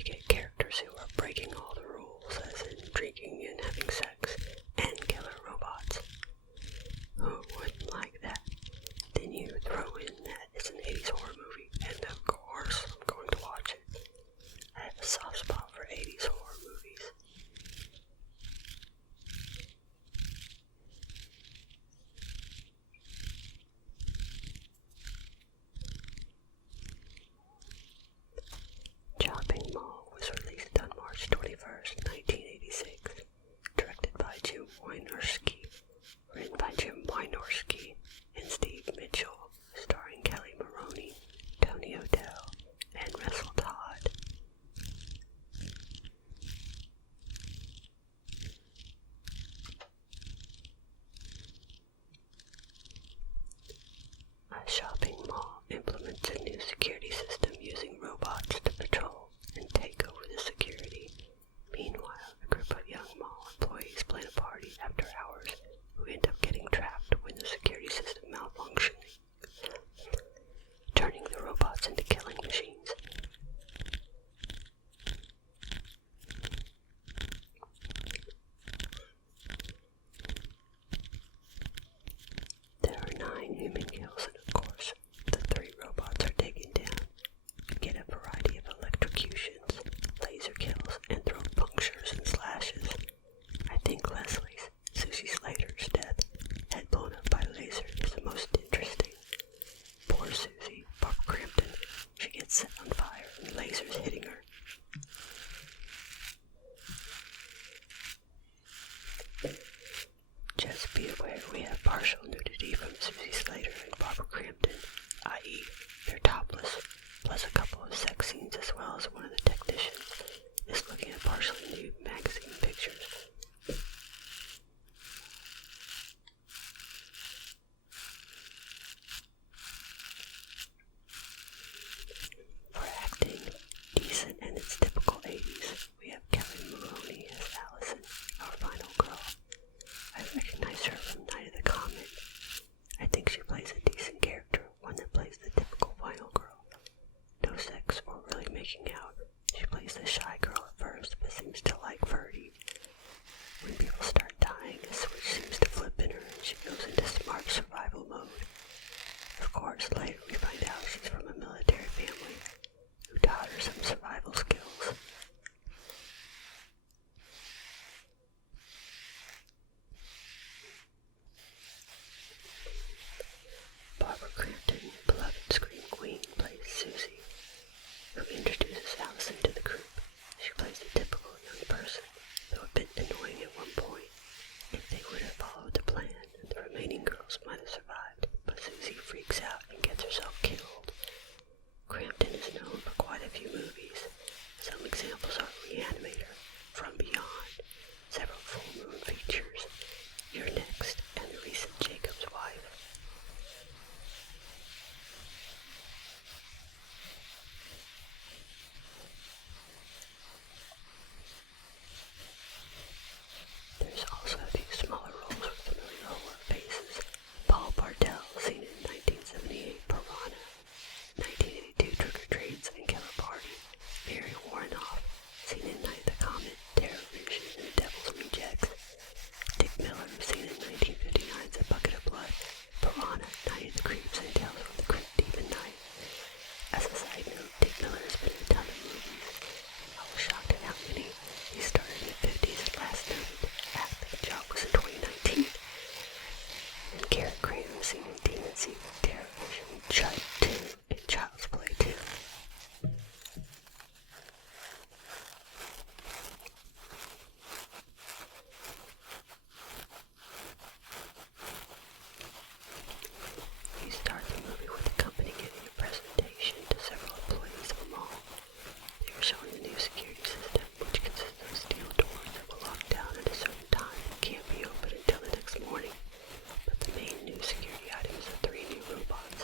we get characters who are breaking all the rules, as in drinking and having sex, and killer robots. Who wouldn't like that? Then you throw in that it's an 80s horror movie, and of course I'm going to watch it. I have a soft spot for 80s horror movies. Chopping Mall was released on March 21st, 1986, directed by Jim Wynorski, written by Jim Wynorski and Steve Mitchell, starring Kelly Maroney, Tony O'Dell, and Russell Todd. A shopping mall implements a new security system using robots to patrol and take over the security. Meanwhile, a group of young mall employees plan a party after hours who end up getting trapped when the security system malfunctions, turning the robots into killing machines. There are 9 human kills, and of course, the 3 robots are taken down. You get a variety of electrocutions, laser kills, and throat punctures and slashes. I think Leslie's, Susie Slater's death, head blown up by a laser, is the most interesting. Poor Susie, Barbara Crampton, she gets set on fire and lasers hitting her. Just be aware we have partial nudity from Susie Slater and Barbara Crampton, i.e. they're topless, plus a couple of sex scenes, as well as one of the technicians is looking at partially nude magazine pictures. For acting, decent and its typical 80s, we have Kelly Maroney as Allison, our final girl. I recognize her from Night of the Comet. I think she plays a decent character, one that plays the typical final girl. No sex or really making out. She plays the shy girl at first, but seems to like Ferdy. When people start dying, a switch seems to flip in her and she goes into smart survival mode. Of course, later we find out she's from a military family who taught her some survival skills. Barbara Crampton, beloved Scream Queen, plays Susie, who introduces Allison to the group. She plays the typical young person, though a bit annoying at one point. If they would have followed the plan, the remaining girls might have survived, but Susie freaks out and gets herself killed. Crampton is known for quite a few movies. Some examples are Reanimator, From Beyond, several Full Moon features, You're Next, and the recent Jacob's Wife. There's also a few smaller roles with familiar horror faces. Paul Bartel, seen in 1978 Piranha, 1982 Trick or Treats and Killer Party. Barry Warrenoff, seen in Night of the Comet, Terror Vision, and Devil's Rejects. Dick Miller, seen in 1959's A Bucket of Blood, Piranha, Night of the Creeps, and Tales from the Crypt Deep in Night. As a side note, Dick Miller has been in a ton of movies. I was shocked at how many. He started in the 50s and last noted acting job was in 2019. And Garrett Graham was seen in Demon Seed, Terror Vision, Chud 2, and Child's Play 2. You start the movie with the company giving a presentation to several employees of the mall. They were showing the new security system, which consists of steel doors that will lock down at a certain time and can't be opened until the next morning. But the main new security item is the 3 new robots.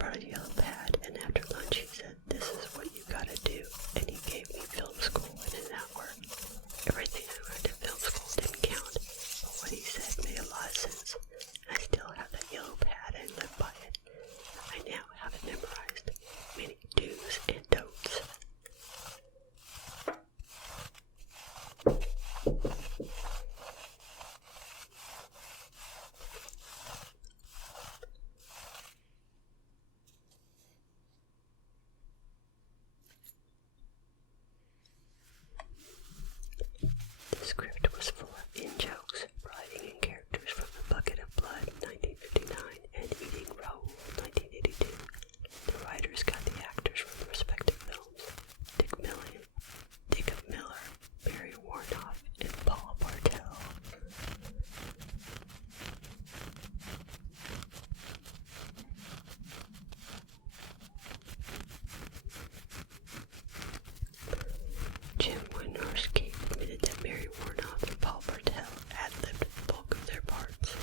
brought a yellow pad, and after lunch he said, "This is what you gotta do," and he gave me film school in an hour. Everything I learned in film school didn't count, but what he said made a lot of sense. I still have that yellow pad and live by it. I now have it memorized. Many do's and don'ts. The script was full of in-jokes, writing in characters from The Bucket of Blood, 1959, and Eating Raoul, 1982. The writers got the actors from the respective films: Dick of Miller, Barry Warnoff, and Paul Bartel. Jim Wynorski admitted that Barry Warnoff and Paul Bartel ad-libbed the bulk of their parts.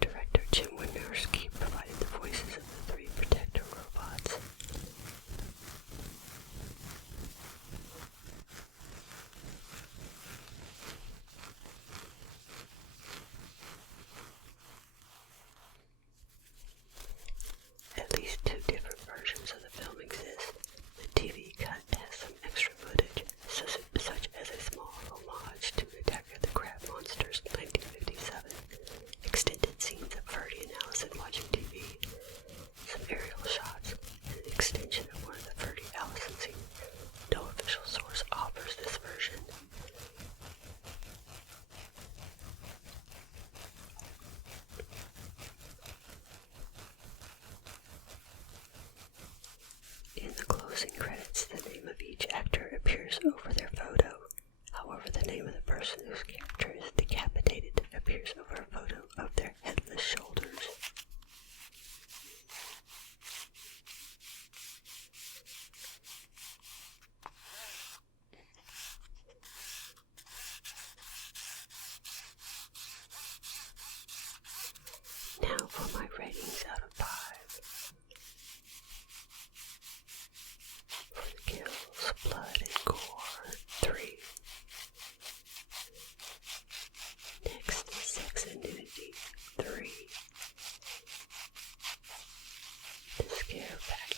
Director Jim Wynorski provided the voices of the three Protector robots. At least two different versions of the film exist. The TV cut has some extra footage, such as a small homage to Attack of the Crab Monsters, 1957, extended scenes of Ferdy and Allison watching TV, some aerial shots, and an extension of one of the Ferdy-Allison scenes. No official source offers this version. In the closing credits, the name of each actor appears over their photo. However, the name of the person whose character is decapitated appears over a photo of their headless shoulders. Now for my ratings out of 5. For the kills, blood, and gore, 3. Next is sex and nudity, 3. The scare factor,